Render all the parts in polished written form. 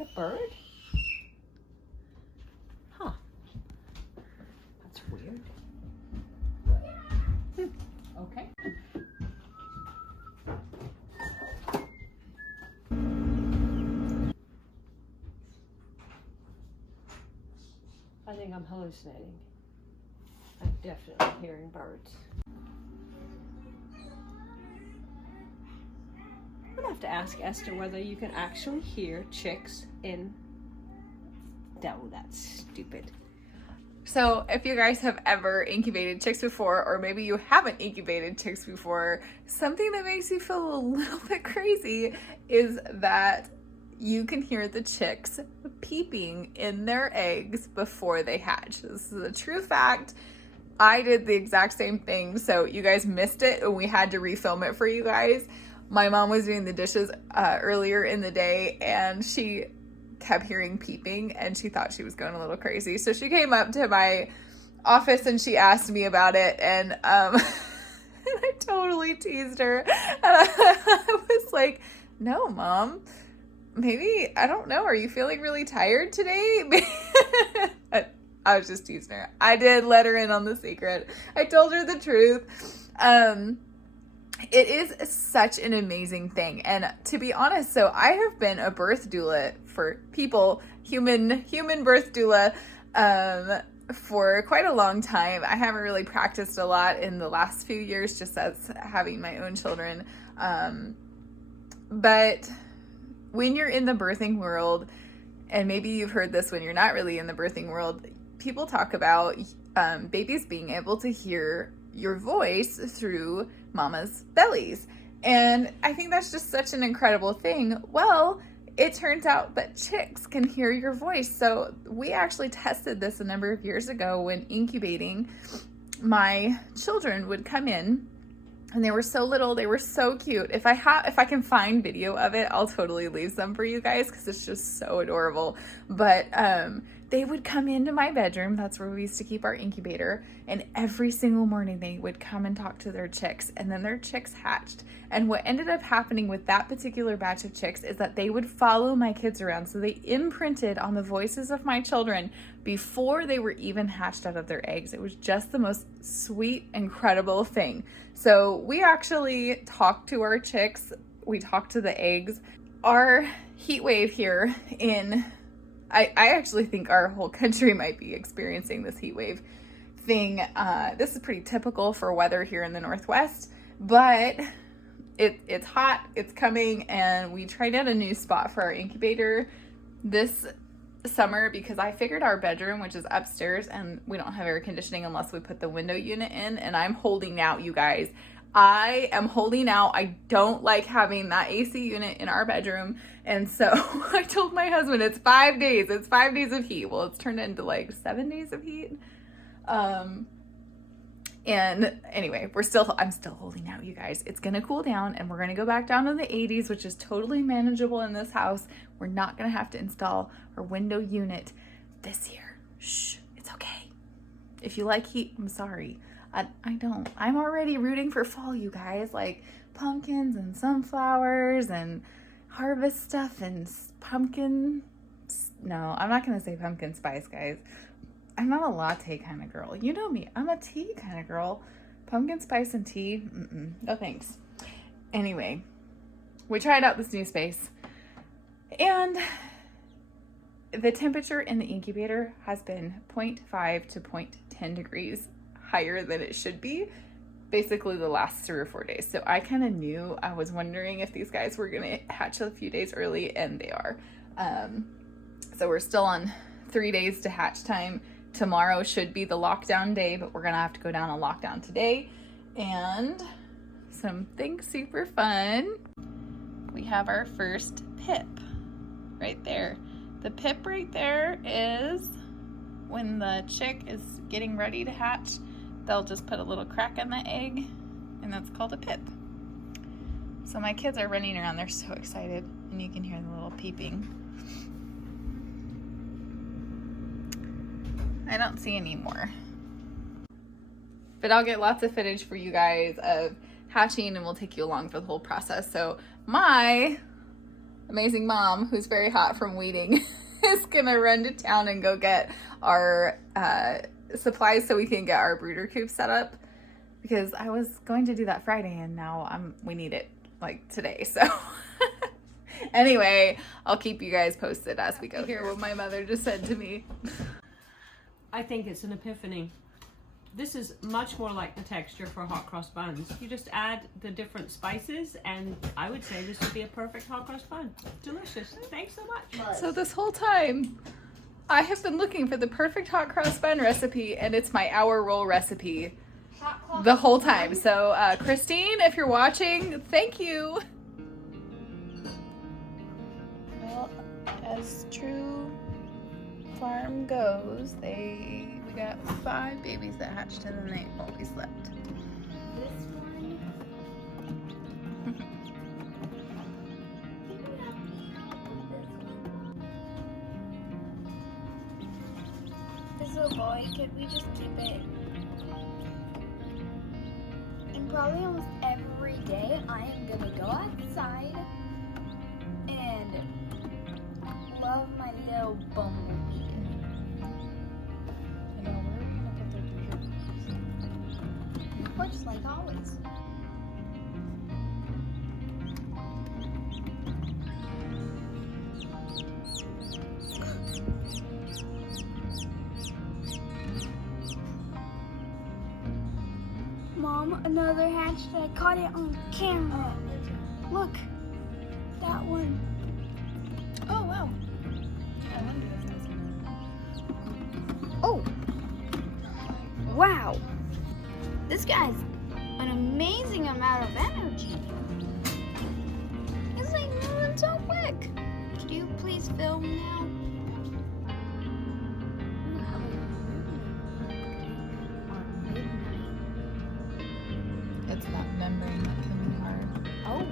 that a bird? Huh. That's weird. Okay. I think I'm hallucinating. I'm definitely hearing birds. I'm gonna have to ask Esther whether you can actually hear chicks in. Oh, that's stupid. So if you guys have ever incubated chicks before, or maybe you haven't incubated chicks before, something that makes you feel a little bit crazy is that you can hear the chicks peeping in their eggs before they hatch. This is a true fact. I did the exact same thing, so you guys missed it and we had to refilm it for you guys. My mom was doing the dishes earlier in the day and she kept hearing peeping and she thought she was going a little crazy. So she came up to my office and she asked me about it, and I totally teased her. And I was like, no, Mom, maybe, I don't know, are you feeling really tired today? I was just teasing her. I did let her in on the secret. I told her the truth. It is such an amazing thing. And to be honest, so I have been a birth doula for people, human birth doula, for quite a long time. I haven't really practiced a lot in the last few years, just as having my own children. But when you're in the birthing world, and maybe you've heard this when you're not really in the birthing world, people talk about babies being able to hear your voice through mama's bellies. And I think that's just such an incredible thing. Well, it turns out that chicks can hear your voice. So we actually tested this a number of years ago when incubating. My children would come in and they were so little, they were so cute. If I can find video of it, I'll totally leave some for you guys because it's just so adorable. But they would come into my bedroom. That's where we used to keep our incubator. And every single morning they would come and talk to their chicks. And then their chicks hatched. And what ended up happening with that particular batch of chicks is that they would follow my kids around. So they imprinted on the voices of my children before they were even hatched out of their eggs. It was just the most sweet, incredible thing. So we actually talked to our chicks. We talked to the eggs. Our heat wave here in... I actually think our whole country might be experiencing this heat wave thing. This is pretty typical for weather here in the Northwest, but it's hot, it's coming, and we tried out a new spot for our incubator this summer because I figured our bedroom, which is upstairs, and we don't have air conditioning unless we put the window unit in, and I'm holding out, you guys. I am holding out. I don't like having that AC unit in our bedroom. And so I told my husband, it's 5 days. It's 5 days of heat. Well, it's turned into like 7 days of heat. And anyway, I'm still holding out, you guys. It's going to cool down and we're going to go back down to the 80s, which is totally manageable in this house. We're not going to have to install our window unit this year. Shh, it's okay. If you like heat, I'm sorry. I don't. I'm already rooting for fall, you guys. Like pumpkins and sunflowers and harvest stuff and pumpkin. No, I'm not going to say pumpkin spice, guys. I'm not a latte kind of girl. You know me. I'm a tea kind of girl. Pumpkin spice and tea? No thanks. Anyway, we tried out this new space. And the temperature in the incubator has been 0.5 to 0.10 degrees higher than it should be basically the last 3 or 4 days. So I kind of knew. I was wondering if these guys were going to hatch a few days early, and they are. So we're still on 3 days to hatch time. Tomorrow should be the lockdown day, but we're going to have to go down on lockdown today. And something super fun. We have our first pip right there. The pip right there is when the chick is getting ready to hatch. They'll just put a little crack in the egg, and that's called a pip. So my kids are running around. They're so excited, and you can hear the little peeping. I don't see any more. But I'll get lots of footage for you guys of hatching, and we'll take you along for the whole process. So my amazing mom, who's very hot from weeding, is gonna run to town and go get our supplies so we can get our brooder coop set up. Because I was going to do that Friday and now we need it like today. So anyway, I'll keep you guys posted as we go. Hear what my mother just said to me. I think it's an epiphany. This is much more like the texture for hot cross buns. You just add the different spices and I would say this would be a perfect hot cross bun. Delicious. Thanks so much. So this whole time, I have been looking for the perfect hot cross bun recipe, and it's my hour roll recipe the whole time. So Christine, if you're watching, thank you. Well, as true farm goes, we got 5 babies that hatched in the night while we slept. This one. This little boy, could we just keep it? And probably almost every day I am gonna go outside and love my little bumblebee. I know, where are we gonna put their brooder? Of course, like always. Mom, another hatch. I caught it on camera. Look, that one. Oh, wow. Oh, Wow, this guy's an amazing amount of energy. It's like moving so quick. Could you please film now? it's that membrane that can be hard. Oh,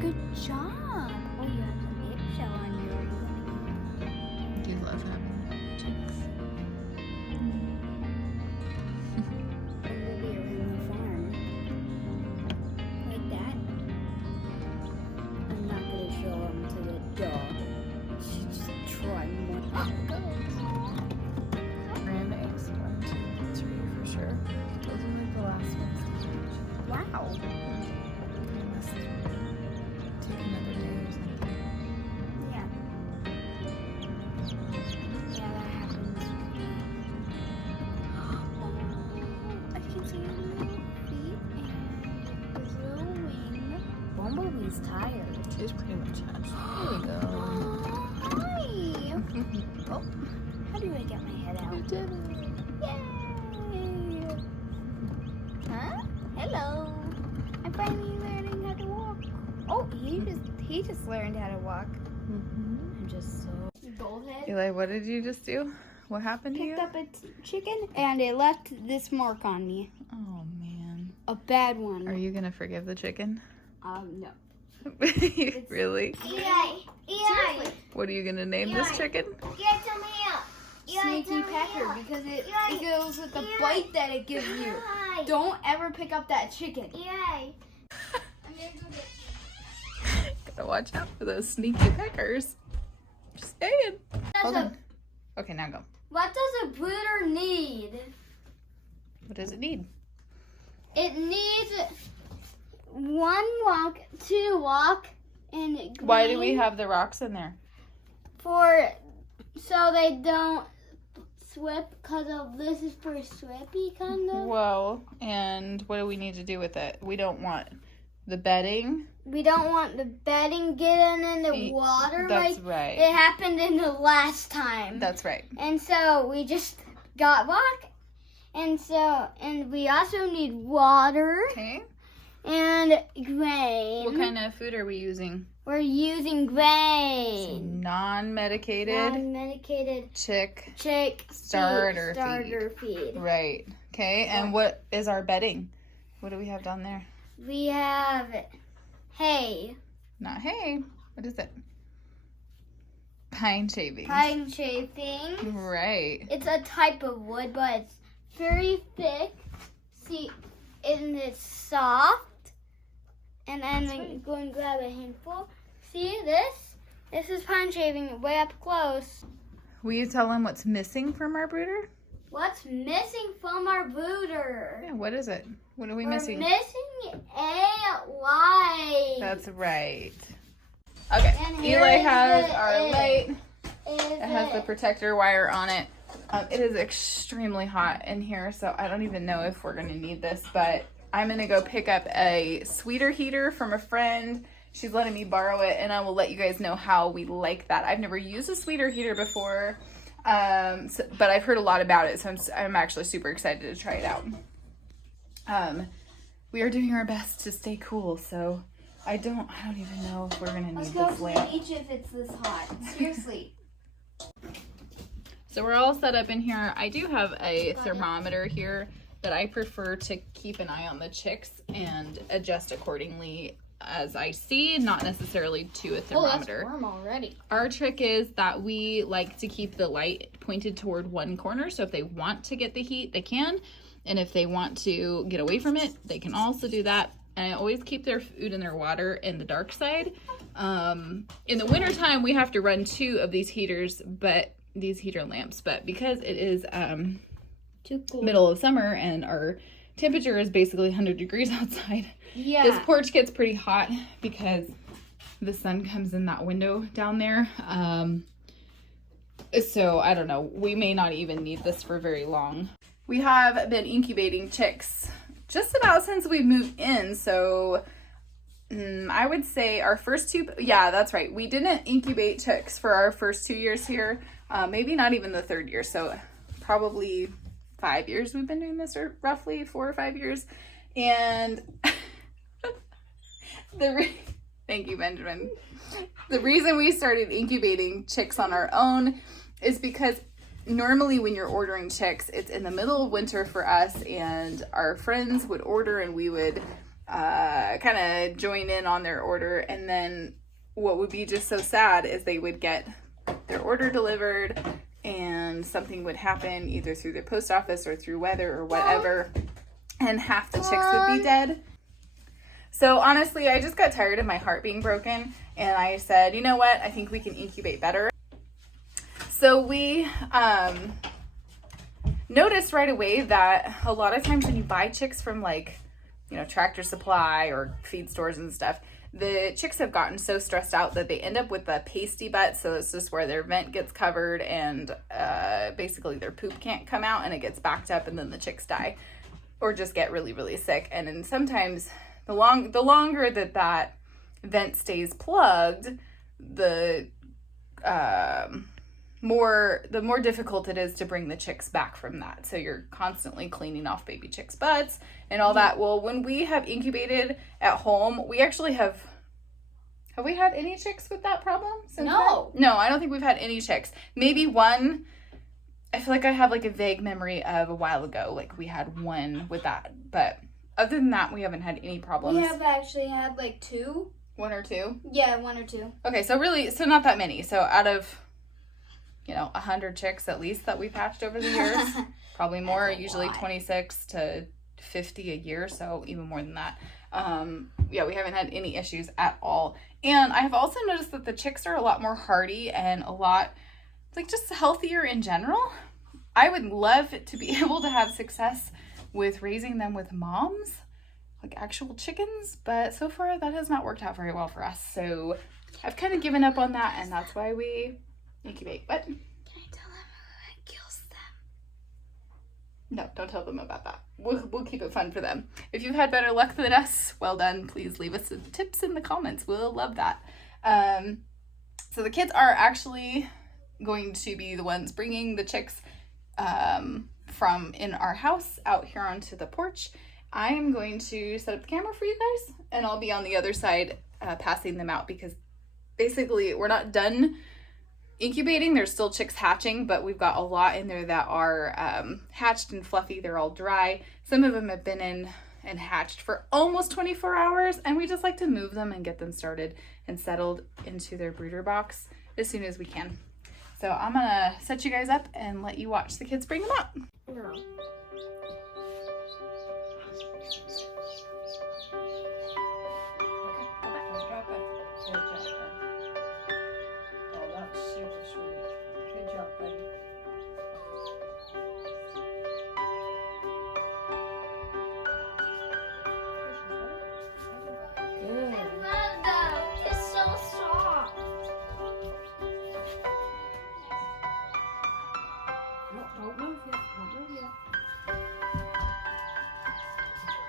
good job. Oh, you have some eggshell on you. Do you love having chicks? We'll be around the farm. Like that. I'm not going to show them to the dog. She just tried one. Grand eggs, 1, 2, 3 for sure. Those are like the last ones. Wow. Must take another day or something. Yeah. Yeah, that happens. Oh, I can see his little feet and his little wing. Bumblebee's tired. She's pretty much hatched. There we go. Oh, hi. Oh, how do I get my head out? You did it. Yay! Huh? Hello. I'm finally learning how to walk. Oh, he just learned how to walk. I'm just so goldhead. Eli, what did you just do? What happened to you? Picked up a chicken and it left this mark on me. Oh, man. A bad one. Are you going to forgive the chicken? No. Really? Eli, What are you going to name this chicken? yeah, tell me out. Sneaky pecker because it goes with the bite that it gives you. Don't ever pick up that chicken. Eli. Gotta watch out for those sneaky peckers. Just saying. Hold on. Okay, now go. What does a brooder need? What does it need? It needs 1 walk, 2 walk, and green Why do we have the rocks in there? so they don't swip, because of this is for swippy kind of. Well, and what do we need to do with it? We don't want the bedding. We don't want the bedding getting in the water That's like right. it happened in the last time. That's right. And so we just got rock, and we also need water Okay. and grain. What kind of food are we using? We're using grain. Non-medicated Non-medicated chick. starter feed. Right. Okay. And what is our bedding? What do we have down there? We have hay. Not hay. What is it? Pine shavings. Pine shavings. Right. It's a type of wood, but it's very thick. See, and it's soft. And then go and grab a handful. See this? This is pun shaving way up close. Will you tell them what's missing from our brooder? What's missing from our brooder? Yeah, what is it? What are we We're missing? missing a light. That's right. Okay, And here Eli is has the our it. light. Is It has the protector wire on it. It is extremely hot in here, so I don't even know if we're going to need this, but I'm going to go pick up a sweeter heater from a friend. She's letting me borrow it, and I will let you guys know how we like that. I've never used a sweeter heater before, but I've heard a lot about it, so I'm actually super excited to try it out. We are doing our best to stay cool, so I don't even know if we're going to need Let's go this to lamp. the beach if it's this hot. Seriously. So we're all set up in here. I do have a thermometer here that I prefer to keep an eye on the chicks and adjust accordingly as I see, not necessarily to a thermometer. Oh, that's warm already. Our trick is that we like to keep the light pointed toward one corner, so if they want to get the heat, they can, and if they want to get away from it, they can also do that. And I always keep their food and their water in the dark side. In the wintertime, we have to run 2 of these heaters, but these heater lamps, but because it is Too cool. middle of summer and our temperature is basically 100 degrees outside, Yeah. this porch gets pretty hot because the sun comes in that window down there. So I don't know, we may not even need this for very long. We have been incubating chicks just about since we moved in, so I would say our first 2, yeah, that's right. We didn't incubate chicks for our first 2 years here. Maybe not even the 3rd year. So probably 5 years we've been doing this, or roughly 4 or 5 years. And thank you, Benjamin. The reason we started incubating chicks on our own is because normally when you're ordering chicks, it's in the middle of winter for us, and our friends would order and we would kind of join in on their order. And then what would be just so sad is they would get their order delivered and something would happen either through the post office or through weather or whatever, and half the chicks would be dead. So honestly, I just got tired of my heart being broken, and I said, you know what, I think we can incubate better. So we noticed right away that a lot of times when you buy chicks from, like, you know, Tractor Supply or feed stores and stuff, the chicks have gotten so stressed out that they end up with a pasty butt. So it's just where their vent gets covered and basically their poop can't come out, and it gets backed up, and then the chicks die or just get really, really sick. And then sometimes the longer that vent stays plugged, the more difficult it is to bring the chicks back from that. So you're constantly cleaning off baby chicks' butts and all that. Well, when we have incubated at home, we actually have we had any chicks with that problem since No. then? No, I don't think we've had any chicks. Maybe one. I feel like I have like a vague memory of a while ago, like we had one with that. But other than that, we haven't had any problems. We have actually had like 2. 1 or 2? Yeah, 1 or 2. Okay, so not that many. So out of 100 chicks at least that we've hatched over the years, probably more, That's a usually lot. 26 to 50 a year, so even more than that. Yeah, we haven't had any issues at all. And I have also noticed that the chicks are a lot more hardy and a lot, like, just healthier in general. I would love to be able to have success with raising them with moms, like actual chickens, but so far that has not worked out very well for us. So I've kind of given up on that, and that's why we incubate. What? Can I tell them it kills them? No, don't tell them about that. We'll keep it fun for them. If you've had better luck than us, well done. Please leave us some tips in the comments. We'll love that. So the kids are actually going to be the ones bringing the chicks from in our house out here onto the porch. I am going to set up the camera for you guys, and I'll be on the other side passing them out, because basically we're not done incubating. There's still chicks hatching, but we've got a lot in there that are hatched and fluffy. They're all dry. Some of them have been in and hatched for almost 24 hours, and we just like to move them and get them started and settled into their brooder box as soon as we can. So I'm gonna set you guys up and let you watch the kids bring them out. No. Drop it. Good job.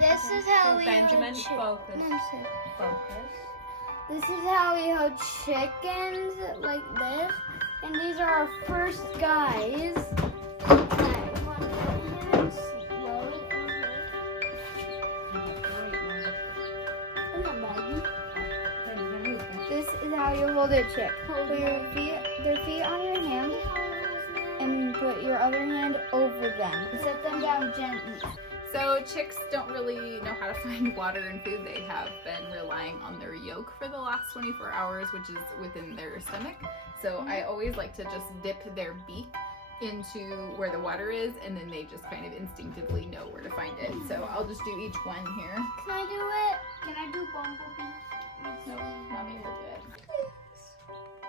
This is how we Benjamin, hold focus. Focus. This is how we hold chickens like this, and these are our first guys. This is how you hold a chick. Put their feet on your hand, and put your other hand over them. Set them down gently. So chicks don't really know how to find water and food. They have been relying on their yolk for the last 24 hours, which is within their stomach. So I always like to just dip their beak into where the water is, and then they just kind of instinctively know where to find it. So I'll just do each one here. Can I do it? Can I do Bumblebee? No, mommy will do it.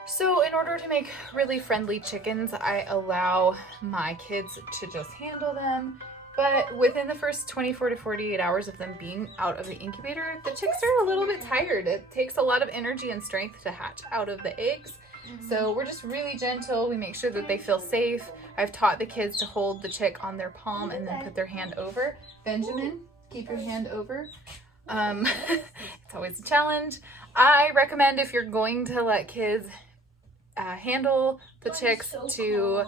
So in order to make really friendly chickens, I allow my kids to just handle them. But within the first 24 to 48 hours of them being out of the incubator, the chicks are a little bit tired. It takes a lot of energy and strength to hatch out of the eggs. So we're just really gentle. We make sure that they feel safe. I've taught the kids to hold the chick on their palm and then put their hand over. Benjamin, keep your hand over. It's always a challenge. I recommend, if you're going to let kids handle the chicks, to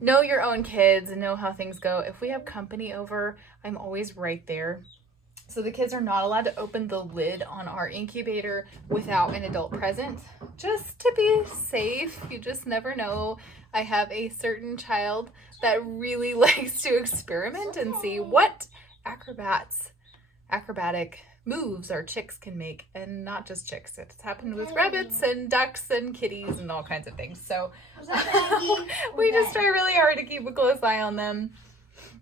know your own kids and know how things go. If we have company over, I'm always right there. So the kids are not allowed to open the lid on our incubator without an adult present, just to be safe. You just never know. I have a certain child that really likes to experiment and see what acrobatic moves our chicks can make, and not just chicks. It's happened with rabbits and ducks and kitties and all kinds of things. So we just try really hard to keep a close eye on them.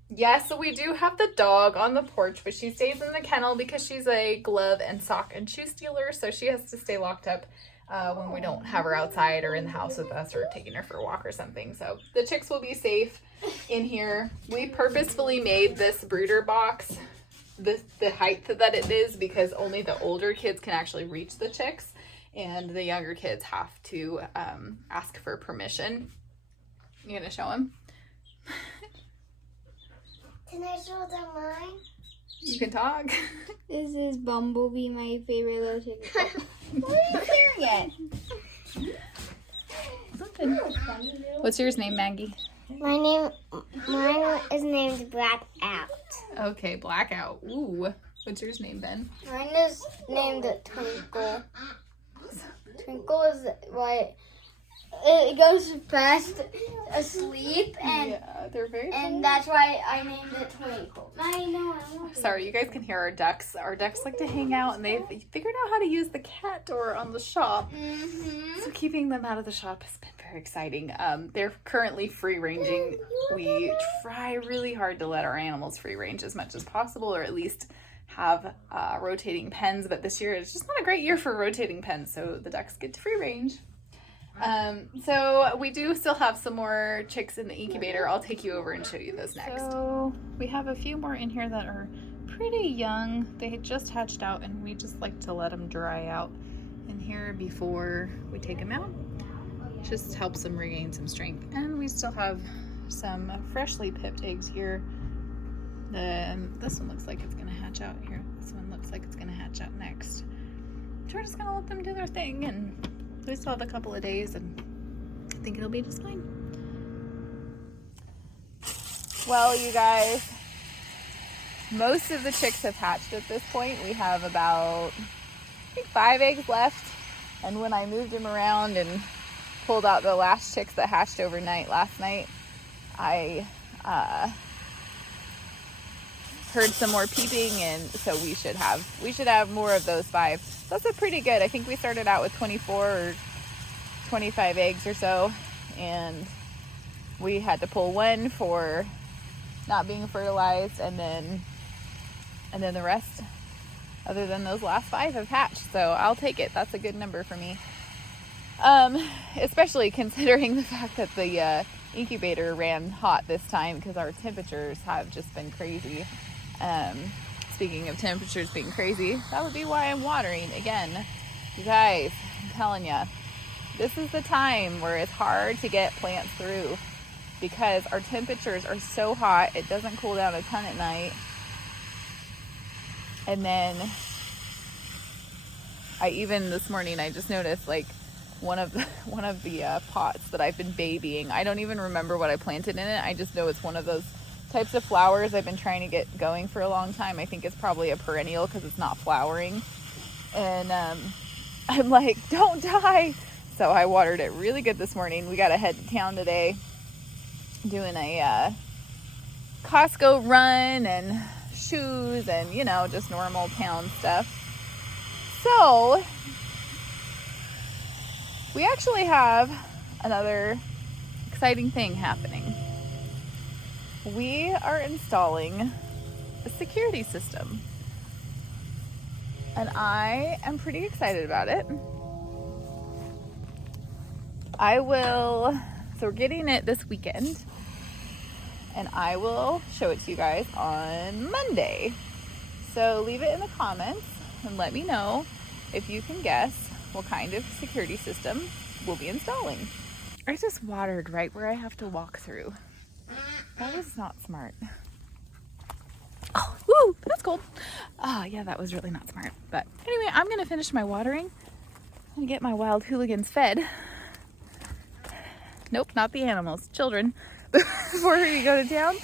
Yes, so we do have the dog on the porch, but she stays in the kennel because she's a glove and sock and shoe stealer, so she has to stay locked up when we don't have her outside or in the house with us or taking her for a walk or something. So the chicks will be safe in here. We purposefully made this brooder box the height that it is because only the older kids can actually reach the chicks, and the younger kids have to ask for permission. You gonna show them? Can I show them mine? You can talk. This is Bumblebee, my favorite little chicken. Why are you hearing it? What's yours name, Maggie? Mine is named Blackout. Okay, Blackout. Ooh. What's yours name, Ben? Mine is named Twinkle. Twinkle is why it goes fast asleep, and yeah, they're very funny. and that's why I named it Twinkle. I know. Sorry, you guys can hear our ducks. Our ducks like to hang out, and they've figured out how to use the cat door on the shop. Mm-hmm. So keeping them out of the shop has been very exciting. They're currently free ranging. We try really hard to let our animals free range as much as possible, or at least have rotating pens. But this year is just not a great year for rotating pens, so the ducks get to free range. So we do still have some more chicks in the incubator. I'll take you over and show you those next. So we have a few more in here that are pretty young. They just hatched out, and we just like to let them dry out in here before we take them out. Just helps them regain some strength. And we still have some freshly pipped eggs here. This one looks like it's gonna hatch out here. This one looks like it's gonna hatch out next. So we're just gonna let them do their thing, and we still have a couple of days, and I think it'll be just fine. Well, you guys, most of the chicks have hatched at this point. We have about, I think, 5 eggs left. And when I moved them around and pulled out the last chicks that hatched overnight last night, I heard some more peeping, and so we should have more of those 5. That's a pretty good. I think we started out with 24 or 25 eggs or so, and we had to pull 1 for not being fertilized, and then the rest, other than those last 5, have hatched. So I'll take it. That's a good number for me. Especially considering the fact that the incubator ran hot this time because our temperatures have just been crazy. Speaking of temperatures being crazy, that would be why I'm watering again. You guys, I'm telling you, this is the time where it's hard to get plants through because our temperatures are so hot. It doesn't cool down a ton at night. And then this morning I just noticed like one of the pots that I've been babying. I don't even remember what I planted in it. I just know it's one of those types of flowers I've been trying to get going for a long time. I think it's probably a perennial because it's not flowering. And I'm like, don't die. So I watered it really good this morning. We got to head to town today, doing a Costco run and shoes and, you know, just normal town stuff. So we actually have another exciting thing happening. We are installing a security system, and I am pretty excited about it. So we're getting it this weekend, and I will show it to you guys on Monday. So leave it in the comments and let me know if you can guess what kind of security system we'll be installing. I just watered right where I have to walk through. That was not smart. Oh, woo, that's cold. Oh, yeah, that was really not smart. But anyway, I'm going to finish my watering and get my wild hooligans fed. Nope, not the animals, children, before we go to town.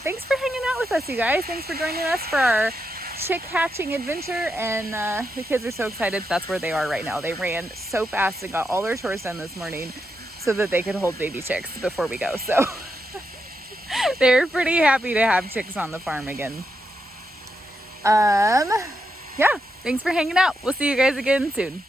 Thanks for hanging out with us, you guys. Thanks for joining us for our chick hatching adventure, and the kids are so excited. That's where they are right now. They ran so fast and got all their chores done this morning so that they could hold baby chicks before we go. So they're pretty happy to have chicks on the farm again. Yeah, thanks for hanging out. We'll see you guys again soon.